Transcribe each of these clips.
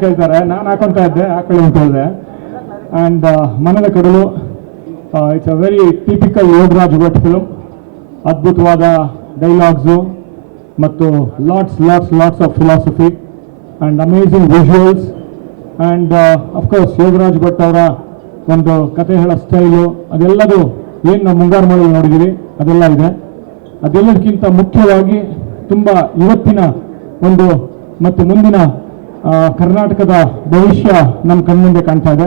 ಅಂತ ಹೇಳ್ತಾರೆ, ನಾನು ಹಾಕೊತಾ ಇದ್ದೆ ಹಾಕೊಳ್ಳಿ ಅಂತ ಹೇಳಿದೆ. And Manada Kadalu, it's a very typical Yogaraj Bhat film. ಅದ್ಭುತವಾದ ಡೈಲಾಗ್ಸು ಮತ್ತು lots of philosophy and amazing visuals. And of course Yogaraj Bhat ಅವರ ಒಂದು ಕತೆ ಹೇಳೋ ಸ್ಟೈಲು, ಅದೆಲ್ಲದು ಏನು ನಾವು ಮುಂಗಾರು ಮಳೆಯಲ್ಲಿ ನೋಡಿದ್ದೀವಿ ಅದೆಲ್ಲ ಇದೆ. ಅದೆಲ್ಲದಕ್ಕಿಂತ ಮುಖ್ಯವಾಗಿ ತುಂಬ ಇವತ್ತಿನ ಒಂದು ಮತ್ತು ಮುಂದಿನ ಕರ್ನಾಟಕದ ಭವಿಷ್ಯ ನಮ್ಮ ಕಣ್ಮುಂದೆ ಕಾಣ್ತಾ ಇದೆ.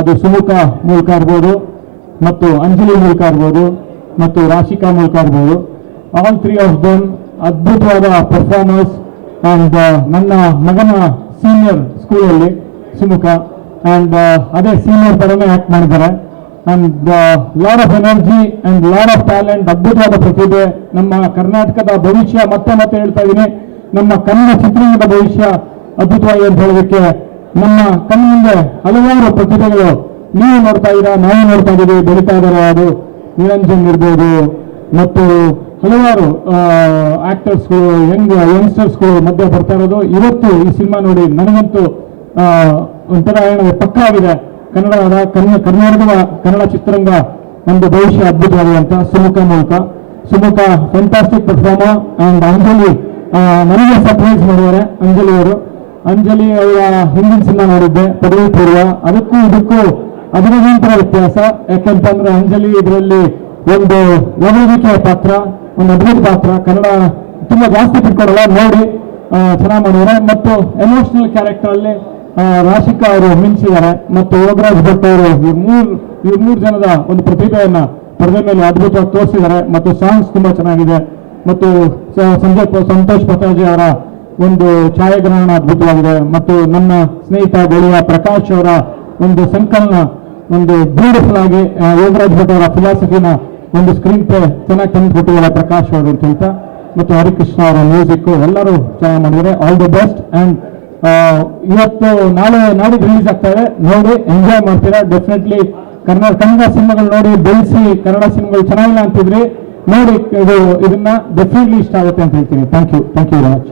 ಅದು ಸುಮುಖ ಮೂಲಕ ಇರ್ಬೋದು, ಮತ್ತು ಅಂಜಲಿ ಮೂಲಕ ಇರ್ಬೋದು, ಮತ್ತು ರಾಶಿಕಾ ಮೂಲಕ ಇರ್ಬೋದು. ಆಲ್ ತ್ರೀ ಆಫ್ ದಮ್ ಅದ್ಭುತವಾದ ಪರ್ಫಾರ್ಮೆನ್ಸ್. ಆ್ಯಂಡ್ ನನ್ನ ಮಗನ ಸೀನಿಯರ್ ಸ್ಕೂಲಲ್ಲಿ ಸುಮುಖ, ಆ್ಯಂಡ್ ಅದೇ ಸೀನಿಯರ್ ಥರನೇ ಆ್ಯಕ್ಟ್ ಮಾಡಿದ್ದಾರೆ. And lot of energy and lot of talent, ಅದ್ಭುತವಾದ ಪ್ರತಿಭೆ. ನಮ್ಮ ಕರ್ನಾಟಕದ ಭವಿಷ್ಯ, ಮತ್ತೆ ಹೇಳ್ತಾ ಇದ್ದೀನಿ, ನಮ್ಮ ಕನ್ನಡ ಚಿತ್ರರಂಗದ ಭವಿಷ್ಯ ಅದ್ಭುತವಾಗಿ ಅಂತ ಹೇಳೋದಕ್ಕೆ ನಮ್ಮ ಕಣ್ಣಿಂದ ಹಲವಾರು ಪ್ರತಿಭೆಗಳು ನೀವು ನೋಡ್ತಾ ಇದ್ದೀರಾ, ನಾವು ನೋಡ್ತಾ ಇದ್ದೀವಿ, ಬೆಳೀತಾ ಇದ್ದಾರೆ. ಅದು ನಿರಂಜನ್ ಇರ್ಬೋದು, ಮತ್ತು ಹಲವಾರು ಆಕ್ಟರ್ಸ್ಗಳು, ಯಂಗ್ಸ್ಟರ್ಸ್ಗಳು ಮಧ್ಯೆ ಬರ್ತಾ ಇರೋದು. ಇವತ್ತು ಈ ಸಿನಿಮಾ ನೋಡಿ ನನಗಂತೂ ಒಂಥರ ಏನೋ ಪಕ್ಕ ಆಗಿದೆ. ಕರ್ನಾಟಕದ ಕನ್ನಡ ಚಿತ್ರರಂಗ ಒಂದು ಭವಿಷ್ಯ ಅದ್ಭುತವಾಗಿದೆ ಅಂತ. Sumukha fantastic performer. And Anjali ನನಗೆ ಸರ್ಪ್ರೈಸ್ ಮಾಡಿದ್ದಾರೆ. ಅಂಜಲಿ ಅವರ ಹಿಂದಿನ ಸಿನಿಮಾ ನೋಡಿದ್ದೆ, ಪದವಿ ಪೂರ್ವ. ಅದಕ್ಕೂ ಇದಕ್ಕೂ ಅದರ ವ್ಯತ್ಯಾಸ. ಯಾಕೆಂತಂದ್ರೆ ಅಂಜಲಿ ಇದರಲ್ಲಿ ಒಂದು ಒಬ್ಬರಿಕೆಯ ಪಾತ್ರ, ಒಂದು ಅದ್ಭುತ ಪಾತ್ರ. ಕನ್ನಡ ತುಂಬಾ ಜಾಸ್ತಿ ಬಿಟ್ಕೊಡಲ್ಲ, ನೋಡಿ ಚೆನ್ನಾಗಿ ಮಾಡಿದ್ದಾರೆ. ಮತ್ತು ಎಮೋಷನಲ್ ಕ್ಯಾರೆಕ್ಟರ್ ಅಲ್ಲಿ ರಾಶಿಕಾ ಅವರು ಮಿಂಚಿದ್ದಾರೆ, ಮತ್ತು ಯೋಗರಾಜ್ ಭಟ್ ಅವರು ಈ ಮೂರು ಜನದ ಒಂದು ಪ್ರತಿಭೆಯನ್ನ ಪರದೆ ಮೇಲೆ ಅದ್ಭುತವಾಗಿ ತೋರಿಸಿದ್ದಾರೆ. ಮತ್ತು ಸಾಂಗ್ಸ್ ತುಂಬಾ ಚೆನ್ನಾಗಿದೆ. ಮತ್ತು ಸಂತೋಷ್ ಪತಾಜಿ ಅವರ ಒಂದು ಛಾಯಾಗ್ರಹಣ ಅದ್ಭುತವಾಗಿದೆ. ಮತ್ತು ನನ್ನ ಸ್ನೇಹಿತ ಗೆಳೆಯ ಪ್ರಕಾಶ್ ಅವರ ಒಂದು ಸಂಕಲನ ಒಂದು ಬ್ಯೂಟಿಫುಲ್ ಆಗಿ ಯೋಗರಾಜ್ ಭಟ್ ಅವರ ಫಿಲಾಸಫಿನ ಒಂದು ಸ್ಕ್ರೀನ್ ಪ್ಲೇ ಚೆನ್ನಾಗಿ ತಂದುಕೊಟ್ಟಿದ್ದಾರೆ ಪ್ರಕಾಶ್ ಅವರು ಅಂತ ಹೇಳ್ತಾ. ಮತ್ತು ಹರಿಕೃಷ್ಣ ಅವರ ಮ್ಯೂಸಿಕ್ ಎಲ್ಲರೂ ಚೆನ್ನಾಗಿ ಮಾಡಿದ್ದಾರೆ. All the best. ಆ್ಯಂಡ್ ಇವತ್ತು ನಾಡಿದ್ದು ರಿಲೀಸ್ ಆಗ್ತಾ ಇದೆ, ನೋಡಿ ಎಂಜಾಯ್ ಮಾಡ್ತೀರಾ. ಡೆಫಿನೆಟ್ಲಿ ಕನ್ನಡ ಸಿನಿಮಾಗಳು ನೋಡಿ ಬೆಳೆಸಿ. ಕನ್ನಡ ಸಿನಿಮಾಗಳು ಚೆನ್ನಾಗಿಲ್ಲ ಅಂತಿದ್ರಿ, ನೋಡಿ ಇದನ್ನ ಡೆಫಿನೆಟ್ಲಿ ಇಷ್ಟ ಆಗುತ್ತೆ ಅಂತ ಹೇಳ್ತೀನಿ. Thank you very much.